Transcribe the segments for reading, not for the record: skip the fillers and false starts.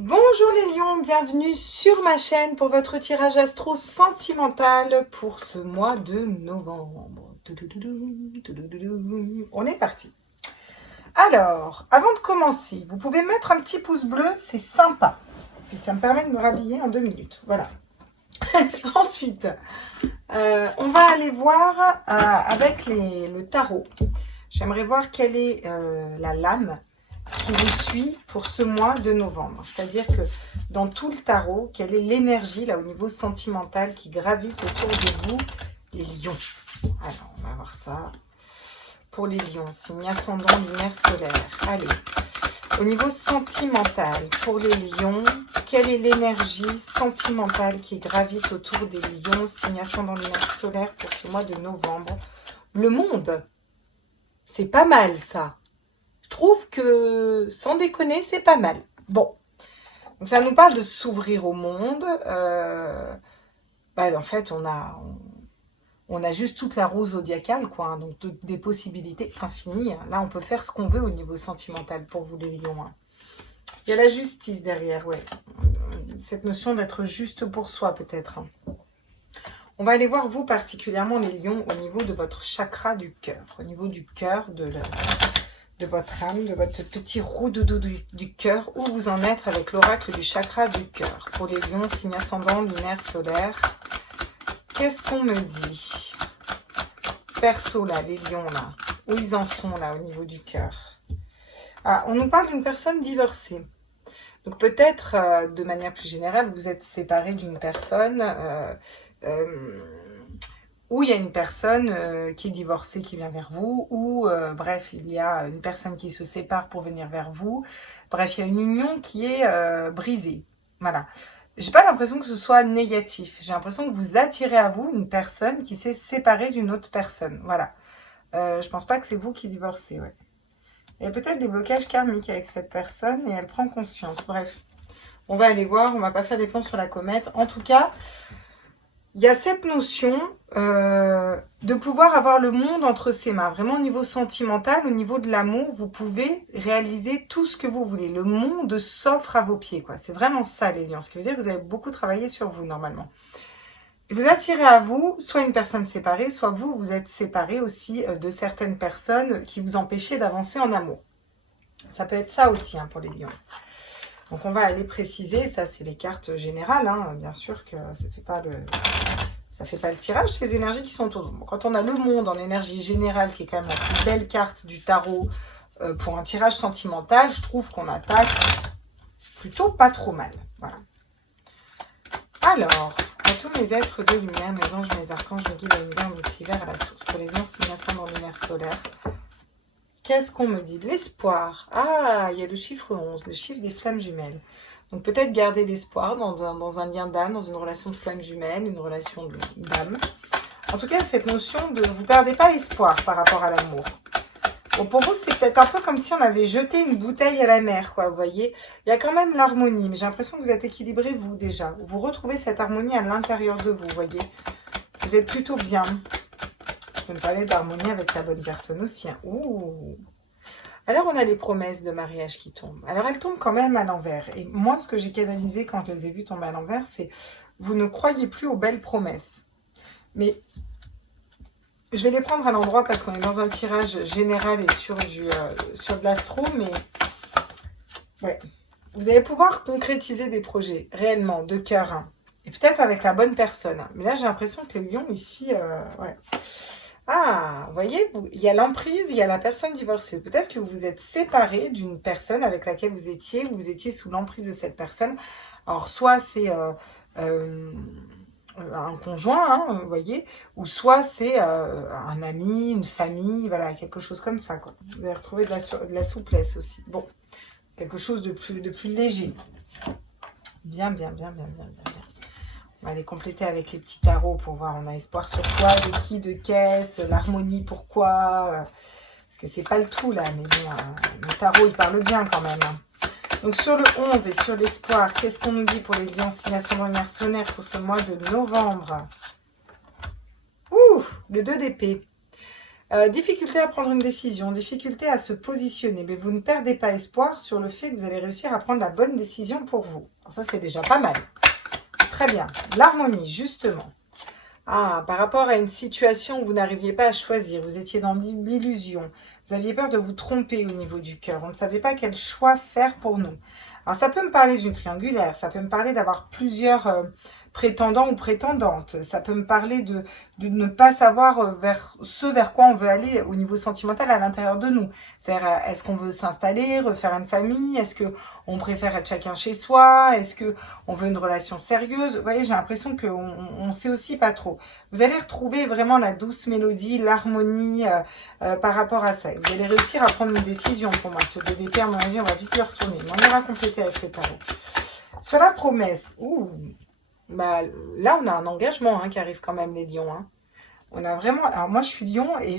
Bonjour les lions, bienvenue sur ma chaîne pour votre tirage astro sentimental pour ce mois de novembre. On est parti. Alors, avant de commencer, vous pouvez mettre un petit pouce bleu, c'est sympa. Puis ça me permet de me rhabiller en 2 minutes. Voilà. Ensuite, on va aller voir avec le tarot. J'aimerais voir quelle est la lame qui vous suit pour ce mois de novembre. C'est-à-dire que dans tout le tarot, quelle est l'énergie là au niveau sentimental qui gravite autour de vous, les lions. Alors, on va voir ça. Pour les lions, signe ascendant, lunaire, solaire. Allez, au niveau sentimental, pour les lions, quelle est l'énergie sentimentale qui gravite autour des lions, signe ascendant, lunaire, solaire pour ce mois de novembre? Le monde, c'est pas mal ça. Je trouve que, sans déconner, c'est pas mal. Bon, donc ça nous parle de s'ouvrir au monde. En fait, on a juste toute la roue zodiacale, quoi. Hein, donc des possibilités infinies. Hein. Là, on peut faire ce qu'on veut au niveau sentimental pour vous les lions. Hein. Il y a la justice derrière, ouais. Cette notion d'être juste pour soi, peut-être. Hein. On va aller voir, vous particulièrement, les lions, au niveau de votre chakra du cœur. Au niveau du cœur, de votre âme, de votre petit roux-doudou du cœur, où vous en êtes avec l'oracle du chakra du cœur. Pour les lions, signe ascendant, lunaire, solaire. Qu'est-ce qu'on me dit? Perso, là, les lions, là. Où ils en sont, là, au niveau du cœur? Ah, on nous parle d'une personne divorcée. Donc peut-être, de manière plus générale, vous êtes séparé d'une personne... où il y a une personne qui est divorcée qui vient vers vous, ou bref, il y a une personne qui se sépare pour venir vers vous. Bref, il y a une union qui est brisée. Voilà. J'ai pas l'impression que ce soit négatif. J'ai l'impression que vous attirez à vous une personne qui s'est séparée d'une autre personne. Voilà. Je pense pas que c'est vous qui divorcez, ouais. Il y a peut-être des blocages karmiques avec cette personne et elle prend conscience. Bref, on va aller voir, on va pas faire des plans sur la comète. En tout cas, il y a cette notion de pouvoir avoir le monde entre ses mains. Vraiment au niveau sentimental, au niveau de l'amour, vous pouvez réaliser tout ce que vous voulez. Le monde s'offre à vos pieds, quoi. C'est vraiment ça, les lions. Ce qui veut dire que vous avez beaucoup travaillé sur vous, normalement. Et vous attirez à vous soit une personne séparée, soit vous, vous êtes séparé aussi de certaines personnes qui vous empêchaient d'avancer en amour. Ça peut être ça aussi, hein, pour les lions. Donc on va aller préciser, ça c'est les cartes générales, hein, bien sûr que ça fait pas le tirage, c'est les énergies qui sont autour de nous. Quand on a le monde en énergie générale, qui est quand même la plus belle carte du tarot pour un tirage sentimental, je trouve qu'on attaque plutôt pas trop mal. Voilà. Alors, à tous mes êtres de lumière, mes anges, mes archanges, mes guides, l'univers, multivers, à la source, pour les lions, signe ascendant lunaire solaire. Qu'est-ce qu'on me dit? L'espoir. Ah, il y a le chiffre 11, le chiffre des flammes jumelles. Donc peut-être garder l'espoir dans un lien d'âme, dans une relation de flamme jumelle, une relation d'âme. En tout cas, cette notion de vous perdez pas espoir par rapport à l'amour. Bon, pour vous, c'est peut-être un peu comme si on avait jeté une bouteille à la mer, quoi, vous voyez. Il y a quand même l'harmonie, mais j'ai l'impression que vous êtes équilibré, vous, déjà. Vous retrouvez cette harmonie à l'intérieur de vous, vous voyez. Vous êtes plutôt bien. Je peux me parler d'harmonie avec la bonne personne aussi. Hein. Ouh. Alors, on a les promesses de mariage qui tombent. Alors, elles tombent quand même à l'envers. Et moi, ce que j'ai canalisé quand je les ai vues tomber à l'envers, c'est vous ne croyez plus aux belles promesses. Mais je vais les prendre à l'endroit parce qu'on est dans un tirage général et sur de l'astro. Mais ouais, vous allez pouvoir concrétiser des projets réellement, de cœur. Hein, et peut-être avec la bonne personne. Hein. Mais là, j'ai l'impression que les lions ici... ouais. Ah, vous voyez, il y a l'emprise, il y a la personne divorcée. Peut-être que vous vous êtes séparé d'une personne avec laquelle vous étiez sous l'emprise de cette personne. Alors, soit c'est un conjoint, hein, vous voyez, ou soit c'est un ami, une famille, voilà, quelque chose comme ça, quoi. Vous allez retrouver de la souplesse aussi. Bon, quelque chose de plus léger. Bien, bien, bien, bien, bien, bien, bien. On va les compléter avec les petits tarots pour voir. On a espoir sur quoi, de qui, de qu'est-ce, l'harmonie, pourquoi. Parce que c'est pas le tout là, mais bon, le tarot il parle bien quand même. Hein. Donc sur le 11 et sur l'espoir, qu'est-ce qu'on nous dit pour les lions, signe ascendant lunaire solaire pour ce mois de novembre? Ouh, le 2 d'épée. Difficulté à prendre une décision, difficulté à se positionner, mais vous ne perdez pas espoir sur le fait que vous allez réussir à prendre la bonne décision pour vous. Alors ça, c'est déjà pas mal. Très bien. L'harmonie, justement. Ah, par rapport à une situation où vous n'arriviez pas à choisir, vous étiez dans l'illusion, vous aviez peur de vous tromper au niveau du cœur, on ne savait pas quel choix faire pour nous. Alors ça peut me parler d'une triangulaire, ça peut me parler d'avoir plusieurs prétendants ou prétendantes, ça peut me parler de ne pas savoir vers quoi on veut aller au niveau sentimental à l'intérieur de nous. C'est-à-dire, est-ce qu'on veut s'installer, refaire une famille, est-ce qu'on préfère être chacun chez soi, est-ce qu'on veut une relation sérieuse? Vous voyez, j'ai l'impression qu'on sait aussi pas trop. Vous allez retrouver vraiment la douce mélodie, l'harmonie par rapport à ça. Vous allez réussir à prendre une décision pour moi. Sur le DDP, à mon avis, on va vite le retourner. Mais on ira compléter avec le tarot. Sur la promesse, bah, là, on a un engagement qui arrive quand même, les lions. On a vraiment... Alors moi, je suis lion et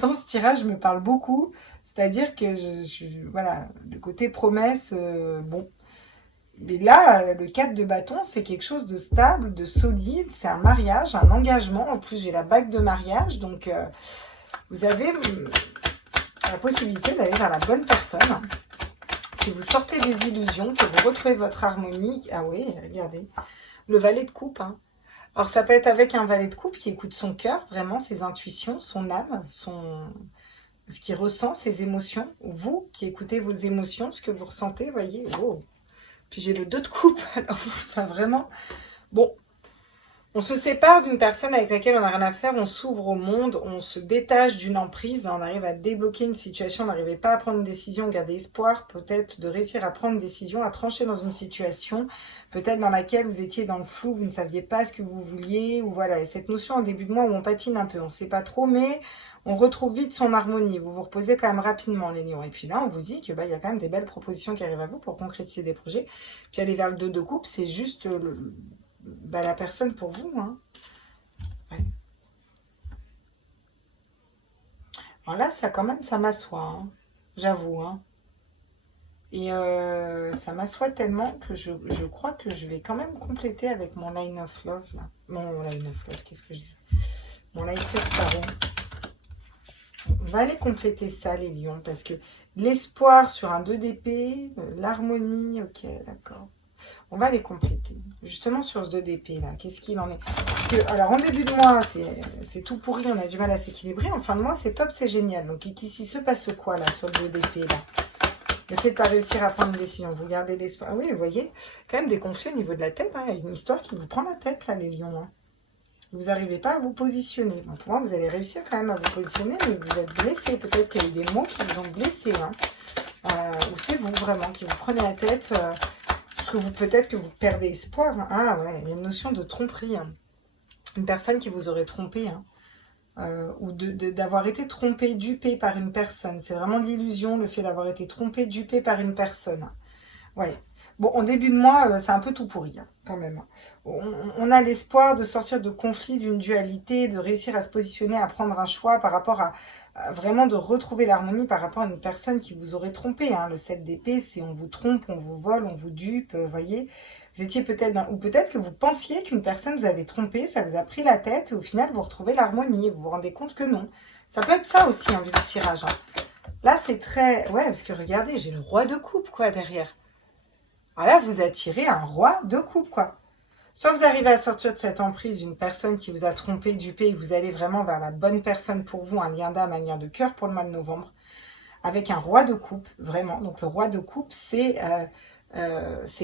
dans ce tirage, je me parle beaucoup. C'est-à-dire que, voilà, le côté promesse, bon... Mais là, le 4 de bâton, c'est quelque chose de stable, de solide. C'est un mariage, un engagement. En plus, j'ai la bague de mariage. Donc, vous avez la possibilité d'aller vers la bonne personne. Si vous sortez des illusions, que vous retrouvez votre harmonie. Ah oui, regardez. Le valet de coupe. Alors, ça peut être avec un valet de coupe qui écoute son cœur, vraiment, ses intuitions, son âme, ce qu'il ressent, ses émotions. Vous qui écoutez vos émotions, ce que vous ressentez, voyez. Oh. Puis j'ai le 2 de coupe, alors enfin, vraiment, bon, on se sépare d'une personne avec laquelle on n'a rien à faire, on s'ouvre au monde, on se détache d'une emprise, on arrive à débloquer une situation, on n'arrivait pas à prendre une décision, on gardait espoir peut-être de réussir à prendre une décision, à trancher dans une situation, peut-être dans laquelle vous étiez dans le flou, vous ne saviez pas ce que vous vouliez, ou voilà, et cette notion en début de mois où on patine un peu, on ne sait pas trop, mais... on retrouve vite son harmonie, vous vous reposez quand même rapidement les lions. Et puis là, on vous dit que y a quand même des belles propositions qui arrivent à vous pour concrétiser des projets. Puis aller vers le 2 de coupe, c'est juste la personne pour vous. Ouais. Alors là, ça quand même, ça m'assoit, j'avoue. Et ça m'assoit tellement que je crois que je vais quand même compléter avec mon Line of Love. Là. Mon Line of Love, qu'est-ce que je dis? Mon Line of Tarot. On va aller compléter ça, les lions, parce que l'espoir sur un 2 d'épée, l'harmonie, ok, d'accord. On va les compléter. Justement, sur ce 2 d'épée, là, qu'est-ce qu'il en est? Parce que, alors, en début de mois, c'est tout pourri, on a du mal à s'équilibrer. En fin de mois, c'est top, c'est génial. Donc, ici, se passe quoi, là, sur le 2 d'épée, là? Le fait de ne pas réussir à prendre une décision, vous gardez l'espoir. Oui, vous voyez, quand même des conflits au niveau de la tête. Il y a une histoire qui vous prend la tête, là, les lions, Vous n'arrivez pas à vous positionner. Bon, pour moi, vous allez réussir quand même à vous positionner, mais vous êtes blessé. Peut-être qu'il y a eu des mots qui vous ont blessé. Ou c'est vous, vraiment, qui vous prenez la tête. Parce que peut-être que vous perdez espoir. Ah ouais, il y a une notion de tromperie. Une personne qui vous aurait trompé. Ou d'avoir été trompé, dupé par une personne. C'est vraiment l'illusion, le fait d'avoir été trompé, dupé par une personne. Ouais. Bon, en début de mois, c'est un peu tout pourri, quand même. On a l'espoir de sortir de conflits, d'une dualité, de réussir à se positionner, à prendre un choix par rapport à vraiment de retrouver l'harmonie par rapport à une personne qui vous aurait trompé. Le 7 d'épée, c'est on vous trompe, on vous vole, on vous dupe, voyez. Vous étiez peut-être ou peut-être que vous pensiez qu'une personne vous avait trompé, ça vous a pris la tête, et au final, vous retrouvez l'harmonie. Vous vous rendez compte que non. Ça peut être ça aussi, vu le tirage. Là, c'est très... Ouais, parce que regardez, j'ai le roi de coupe, quoi, derrière. Alors là, vous attirez un roi de coupe, quoi. Soit vous arrivez à sortir de cette emprise d'une personne qui vous a trompé, dupé, et vous allez vraiment vers la bonne personne pour vous, un lien d'âme, un lien de cœur pour le mois de novembre, avec un roi de coupe, vraiment. Donc le roi de coupe, c'est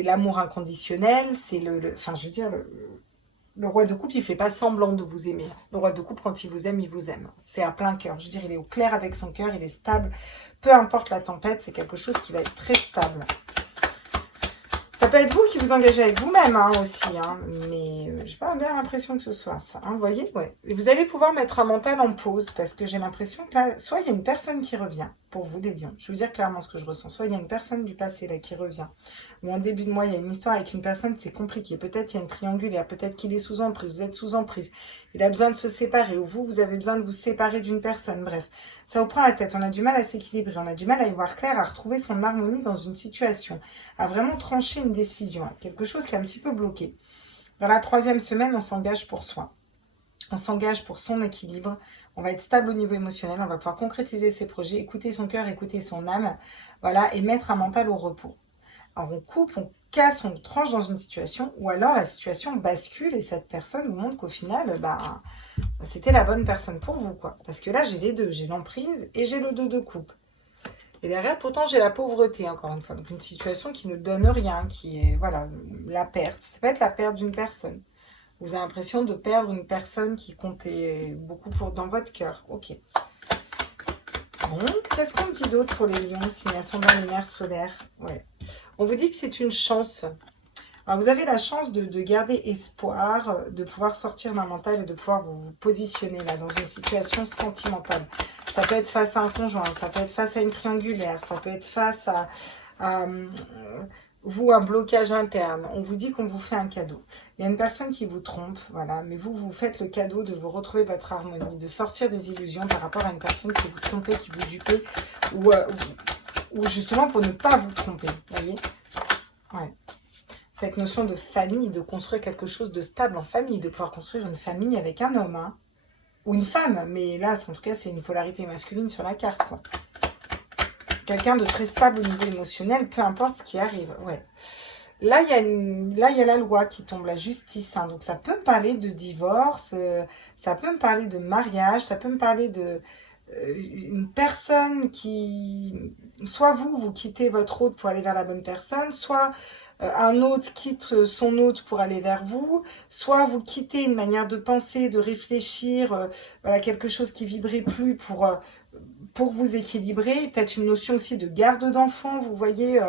l'amour inconditionnel, c'est enfin, je veux dire, le roi de coupe, il ne fait pas semblant de vous aimer. Le roi de coupe, quand il vous aime, il vous aime. C'est à plein cœur. Je veux dire, il est au clair avec son cœur, il est stable. Peu importe la tempête, c'est quelque chose qui va être très stable. Ça peut être vous qui vous engagez avec vous-même aussi, mais je n'ai pas bien l'impression que ce soit ça. Vous voyez, ouais. Et vous allez pouvoir mettre un mental en pause parce que j'ai l'impression que là, soit il y a une personne qui revient, pour vous les lions, je vais vous dire clairement ce que je ressens, soit il y a une personne du passé là qui revient, ou en début de mois, il y a une histoire avec une personne, c'est compliqué, peut-être il y a une triangulaire, peut-être qu'il est sous emprise, vous êtes sous emprise, il a besoin de se séparer, ou vous avez besoin de vous séparer d'une personne, bref, ça vous prend la tête, on a du mal à s'équilibrer, on a du mal à y voir clair, à retrouver son harmonie dans une situation, à vraiment trancher une décision, quelque chose qui est un petit peu bloqué. Dans la 3e semaine, on s'engage pour soi. On s'engage pour son équilibre. On va être stable au niveau émotionnel. On va pouvoir concrétiser ses projets, écouter son cœur, écouter son âme. Voilà, et mettre un mental au repos. Alors on coupe, on casse, on tranche dans une situation, ou alors la situation bascule et cette personne vous montre qu'au final, bah, c'était la bonne personne pour vous, quoi. Parce que là, j'ai les deux, j'ai l'emprise et j'ai le 2 de coupe. Et derrière, pourtant, j'ai la pauvreté, encore une fois. Donc une situation qui ne donne rien, qui est, voilà, la perte. Ça peut être la perte d'une personne. Vous avez l'impression de perdre une personne qui comptait beaucoup dans votre cœur. Ok. Bon, qu'est-ce qu'on me dit d'autre pour les lions, signe ascendant lunaire solaire? Ouais. On vous dit que c'est une chance. Alors, vous avez la chance de garder espoir, de pouvoir sortir d'un mental et de pouvoir vous positionner là dans une situation sentimentale. Ça peut être face à un conjoint, ça peut être face à une triangulaire, ça peut être face à vous, un blocage interne. On vous dit qu'on vous fait un cadeau. Il y a une personne qui vous trompe, voilà, mais vous faites le cadeau de vous retrouver votre harmonie, de sortir des illusions par rapport à une personne qui vous trompait, qui vous dupait, ou justement pour ne pas vous tromper, vous voyez? Ouais. Cette notion de famille, de construire quelque chose de stable en famille, de pouvoir construire une famille avec un homme, hein, ou une femme, mais là, en tout cas, c'est une polarité masculine sur la carte, quoi. Quelqu'un de très stable au niveau émotionnel, peu importe ce qui arrive, ouais. Là, il y a la loi qui tombe, la justice, hein, donc ça peut me parler de divorce, ça peut me parler de mariage, ça peut me parler de une personne qui... Soit vous quittez votre hôte pour aller vers la bonne personne, soit un autre quitte son hôte pour aller vers vous, soit vous quittez une manière de penser, de réfléchir, voilà, quelque chose qui vibrait plus pour vous équilibrer, peut-être une notion aussi de garde d'enfant, vous voyez,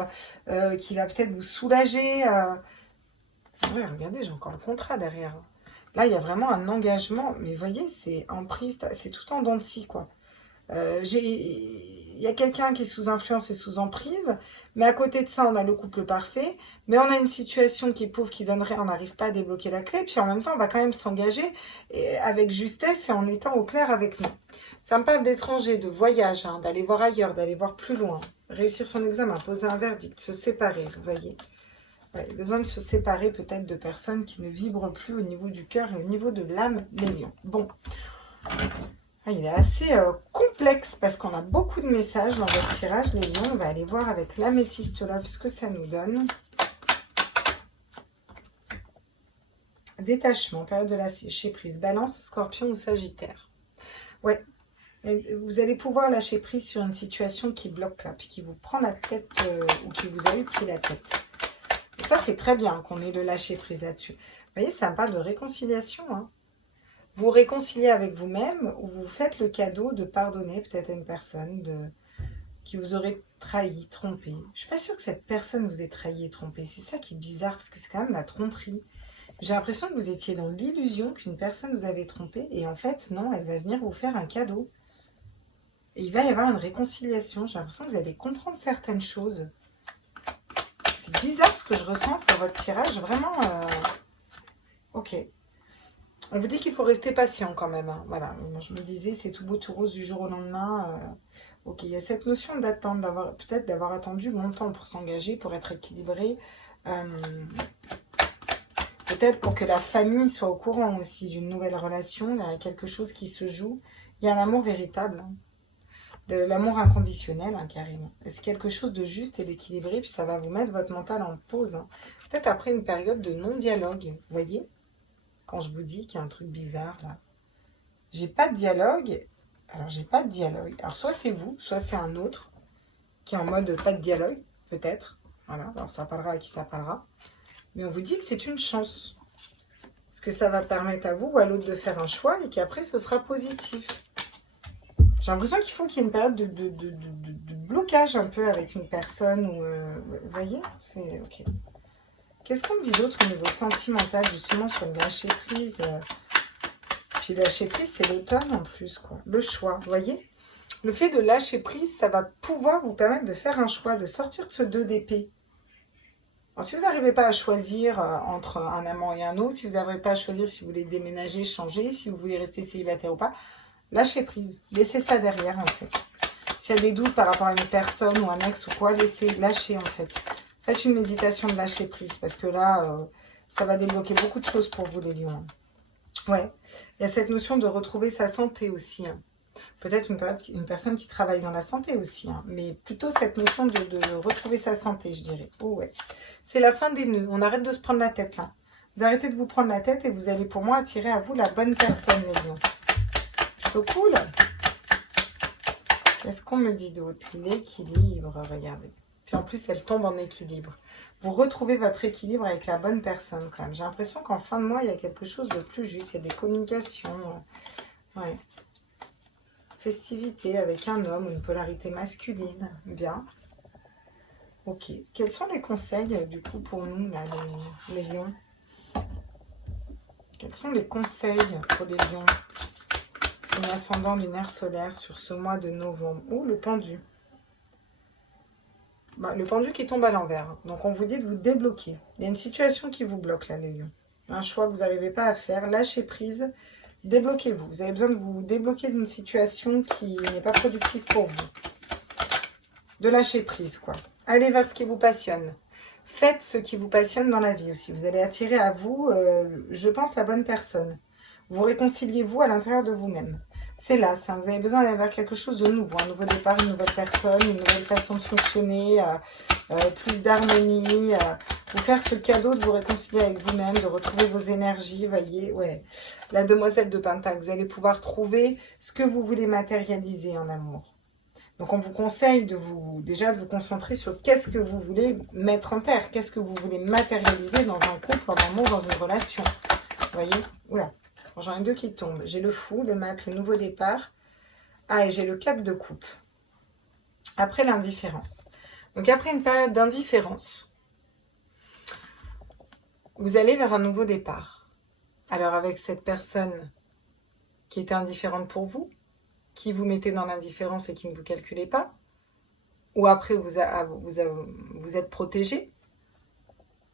qui va peut-être vous soulager. Ouais, regardez, j'ai encore le contrat derrière. Là, il y a vraiment un engagement, mais vous voyez, c'est en prise, c'est tout en dents de scie, quoi. Il y a quelqu'un qui est sous influence et sous emprise, mais à côté de ça, on a le couple parfait, mais on a une situation qui est pauvre, qui donnerait, on n'arrive pas à débloquer la clé, puis en même temps, on va quand même s'engager avec justesse et en étant au clair avec nous. Ça me parle d'étrangers, de voyage, hein, d'aller voir ailleurs, d'aller voir plus loin, réussir son examen, poser un verdict, se séparer, vous voyez. Ouais, besoin de se séparer peut-être de personnes qui ne vibrent plus au niveau du cœur et au niveau de l'âme, les lions. Bon. Il est assez complexe parce qu'on a beaucoup de messages dans votre tirage, les lions. On va aller voir avec l'améthyste love ce que ça nous donne. Détachement, période de lâcher prise, balance, scorpion ou sagittaire. Ouais, vous allez pouvoir lâcher prise sur une situation qui bloque là, puis qui vous prend la tête ou qui vous a eu pris la tête. Donc ça, c'est très bien qu'on ait le lâcher prise là-dessus. Vous voyez, ça me parle de réconciliation, hein. Vous réconciliez avec vous-même ou vous faites le cadeau de pardonner peut-être à une personne qui vous aurait trahi, trompé. Je ne suis pas sûre que cette personne vous ait trahi et trompé. C'est ça qui est bizarre parce que c'est quand même la tromperie. J'ai l'impression que vous étiez dans l'illusion qu'une personne vous avait trompé et en fait, non, elle va venir vous faire un cadeau. Et il va y avoir une réconciliation. J'ai l'impression que vous allez comprendre certaines choses. C'est bizarre ce que je ressens pour votre tirage. Vraiment, ok. On vous dit qu'il faut rester patient quand même, hein. Voilà, moi je me disais, c'est tout beau, tout rose du jour au lendemain. Ok, il y a cette notion d'attente, peut-être d'avoir attendu longtemps pour s'engager, pour être équilibré. Peut-être pour que la famille soit au courant aussi d'une nouvelle relation. Il y a quelque chose qui se joue. Il y a un amour véritable, hein. De l'amour inconditionnel, hein, carrément. C'est quelque chose de juste et d'équilibré, puis ça va vous mettre votre mental en pause, hein. Peut-être après une période de non-dialogue, vous voyez ? Quand je vous dis qu'il y a un truc bizarre, là. J'ai pas de dialogue. Alors, j'ai pas de dialogue. Alors, soit c'est vous, soit c'est un autre qui est en mode pas de dialogue, peut-être. Voilà, alors ça parlera à qui ça parlera. Mais on vous dit que c'est une chance. Parce que ça va permettre à vous ou à l'autre de faire un choix et qu'après, ce sera positif. J'ai l'impression qu'il faut qu'il y ait une période de blocage un peu avec une personne. Vous voyez, c'est ok. Qu'est-ce qu'on me dit d'autre au niveau sentimental, justement, sur le lâcher-prise? Puis lâcher-prise, c'est l'automne en plus, quoi. Le choix, vous voyez? Le fait de lâcher-prise, ça va pouvoir vous permettre de faire un choix, de sortir de ce 2 d'épée. Alors, si vous n'arrivez pas à choisir entre un amant et un autre, si vous n'arrivez pas à choisir si vous voulez déménager, changer, si vous voulez rester célibataire ou pas, lâchez-prise. Laissez ça derrière, en fait. S'il y a des doutes par rapport à une personne ou un ex ou quoi, lâchez, en fait. Faites une méditation de lâcher prise parce que là, ça va débloquer beaucoup de choses pour vous, les lions. Ouais, il y a cette notion de retrouver sa santé aussi, hein. Peut-être une personne qui travaille dans la santé aussi, hein, mais plutôt cette notion de retrouver sa santé, je dirais. Oh ouais. C'est la fin des nœuds. On arrête de se prendre la tête là. Vous arrêtez de vous prendre la tête et vous allez pour moi attirer à vous la bonne personne, les lions. Plutôt cool. Qu'est-ce qu'on me dit d'autre? L'équilibre, regardez. Puis en plus, elle tombe en équilibre. Vous retrouvez votre équilibre avec la bonne personne quand même. J'ai l'impression qu'en fin de mois, il y a quelque chose de plus juste. Il y a des communications. Ouais. Festivité avec un homme ou une polarité masculine. Bien. Ok. Quels sont les conseils du coup pour nous, là, les lions? Quels sont les conseils pour les lions? C'est un ascendant lunaire solaire sur ce mois de novembre. Oh, le pendu. Bah, le pendu qui tombe à l'envers. Donc on vous dit de vous débloquer. Il y a une situation qui vous bloque là, les lions. Un choix que vous n'arrivez pas à faire. Lâchez prise. Débloquez-vous. Vous avez besoin de vous débloquer d'une situation qui n'est pas productive pour vous. De lâcher prise, quoi. Allez vers ce qui vous passionne. Faites ce qui vous passionne dans la vie aussi. Vous allez attirer à vous, je pense, la bonne personne. Vous réconciliez-vous à l'intérieur de vous-même. C'est là, ça. Vous avez besoin d'aller vers quelque chose de nouveau. Un nouveau départ, une nouvelle personne, une nouvelle façon de fonctionner, plus d'harmonie. Vous faire ce cadeau de vous réconcilier avec vous-même, de retrouver vos énergies, voyez, ouais. La demoiselle de Pentacle, vous allez pouvoir trouver ce que vous voulez matérialiser en amour. Donc on vous conseille déjà de vous concentrer sur qu'est-ce que vous voulez mettre en terre, qu'est-ce que vous voulez matérialiser dans un couple, en amour, dans une relation. Vous voyez? Oula, j'en ai deux qui tombent. J'ai le fou, le mat, le nouveau départ. Ah, et j'ai le 4 de coupe. Après l'indifférence. Donc après une période d'indifférence, vous allez vers un nouveau départ. Alors avec cette personne qui était indifférente pour vous, qui vous mettez dans l'indifférence et qui ne vous calculez pas, ou après vous êtes protégé,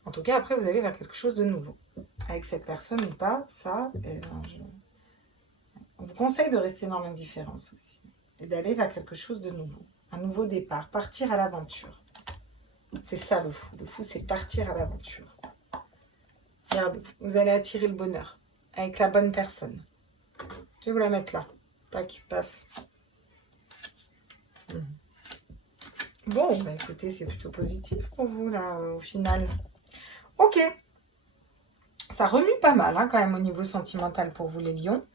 en tout cas après vous allez vers quelque chose de nouveau. Avec cette personne ou pas, ça, on vous conseille de rester dans l'indifférence aussi, et d'aller vers quelque chose de nouveau, un nouveau départ, partir à l'aventure. C'est ça le fou c'est partir à l'aventure. Regardez, vous allez attirer le bonheur, avec la bonne personne. Je vais vous la mettre là. Tac, paf. Bon, bah écoutez, c'est plutôt positif pour vous, là, au final. Ok. Ça remue pas mal, hein, quand même, au niveau sentimental pour vous, les lions.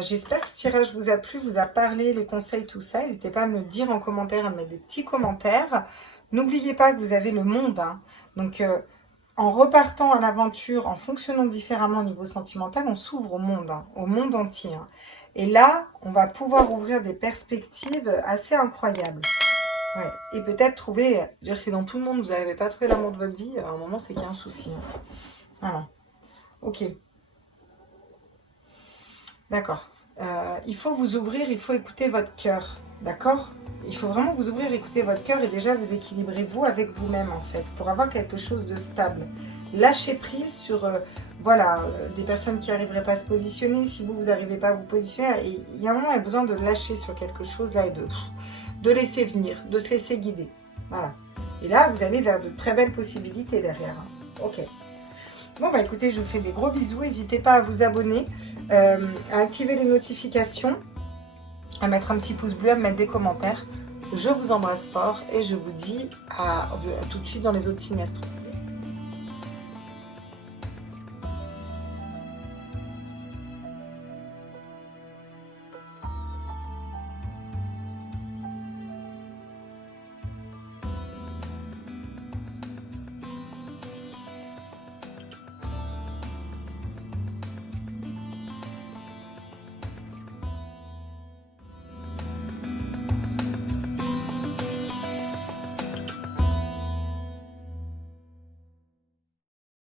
J'espère que ce tirage vous a plu, vous a parlé, les conseils, tout ça. N'hésitez pas à me le dire en commentaire, à me mettre des petits commentaires. N'oubliez pas que vous avez le monde, hein. Donc, en repartant à l'aventure, en fonctionnant différemment au niveau sentimental, on s'ouvre au monde, hein, au monde entier, hein. Et là, on va pouvoir ouvrir des perspectives assez incroyables. Ouais. Et peut-être trouver, je veux dire, si dans tout le monde vous n'arrivez pas à trouver l'amour de votre vie, à un moment c'est qu'il y a un souci, hein. Voilà. Ok. D'accord. Il faut vous ouvrir, il faut écouter votre cœur. D'accord? Il faut vraiment vous ouvrir, écouter votre cœur et déjà vous équilibrez vous avec vous-même en fait, pour avoir quelque chose de stable. Lâchez prise sur des personnes qui n'arriveraient pas à se positionner. Si vous n'arrivez pas à vous positionner, il y a un moment, il y a besoin de lâcher sur quelque chose là et de laisser venir, de se laisser guider. Voilà. Et là, vous allez vers de très belles possibilités derrière. Ok. Bon, bah écoutez, je vous fais des gros bisous. N'hésitez pas à vous abonner, à activer les notifications, à mettre un petit pouce bleu, à me mettre des commentaires. Je vous embrasse fort et je vous dis à tout de suite dans les autres signes astrologiques.